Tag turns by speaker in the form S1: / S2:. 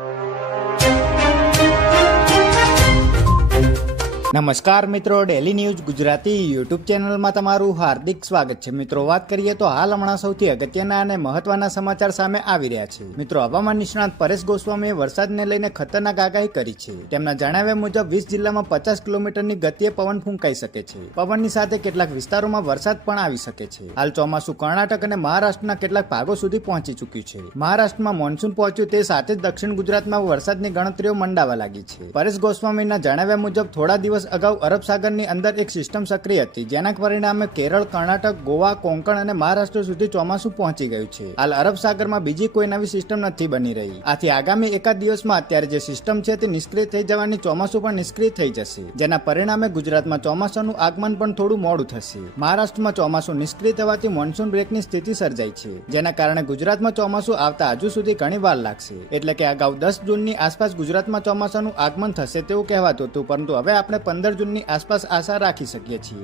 S1: you. નમસ્કાર મિત્રો daily news Gujarati YouTube ચેનલમાં તમારું હાર્દિક સ્વાગત છે. મિત્રો, વાત કરીએ તો હાલ હમણાં સૌથી અગત્યના અને મહત્વના સમાચાર સામે આવી રહ્યા છે. મિત્રો, હવામાન નિષ્ણાત પરેશ ગોસ્વામીએ વરસાદને લઈને ખતરનાક આગાહી કરી છે. તેમના જણાવ્યા મુજબ, વીસ જિલ્લામાં પચાસ કિલોમીટરની ગતિએ પવન ફૂંકાઈ શકે છે. પવનની સાથે કેટલાક વિસ્તારોમાં વરસાદ પણ આવી શકે છે. હાલ ચોમાસું કર્ણાટક અને મહારાષ્ટ્રના કેટલાક ભાગો સુધી પહોંચી ચૂક્યું છે. મહારાષ્ટ્રમાં મોન્સૂન પહોંચ્યું તે સાથે જ દક્ષિણ ગુજરાતમાં વરસાદની ગણતરીઓ મંડાવા લાગી છે. પરેશ ગોસ્વામીના જણાવ્યા મુજબ, થોડા દિવસ અગાઉ અરબ સાગરની અંદર એક સિસ્ટમ સક્રિય હતી, જેના પરિણામે કેરળ, કર્ણાટક, ગોવા, કોંકણ અને મહારાષ્ટ્ર સુધી ચોમાસું પહોંચી ગયું છે. હાલ અરબ સાગરમાં બીજી કોઈ નવી સિસ્ટમ નથી બની રહી. આથી આગામી એકાદ દિવસમાં અત્યારે જે સિસ્ટમ છે તે નિષ્ક્રિય થઈ જવાની ચોમાસું પણ નિષ્ક્રિય થઈ જશે, જેના પરિણામે ગુજરાતમાં ચોમાસાનું આગમન પણ થોડું મોડું થશે. મહારાષ્ટ્રમાં ચોમાસું નિષ્ક્રિય થવાથી મોન્સૂન બ્રેકની સ્થિતિ સર્જાઈ છે, જેના કારણે ગુજરાતમાં ચોમાસું આવતા હજુ સુધી ઘણી વાર લાગશે. એટલે કે અગાઉ દસ જૂનની આસપાસ ગુજરાતમાં ચોમાસાનું આગમન થશે તેવું કહેવાતું હતું, પરંતુ હવે આપણે પંદર જૂનની
S2: આસપાસ આશા રાખી શકીએ છીએ.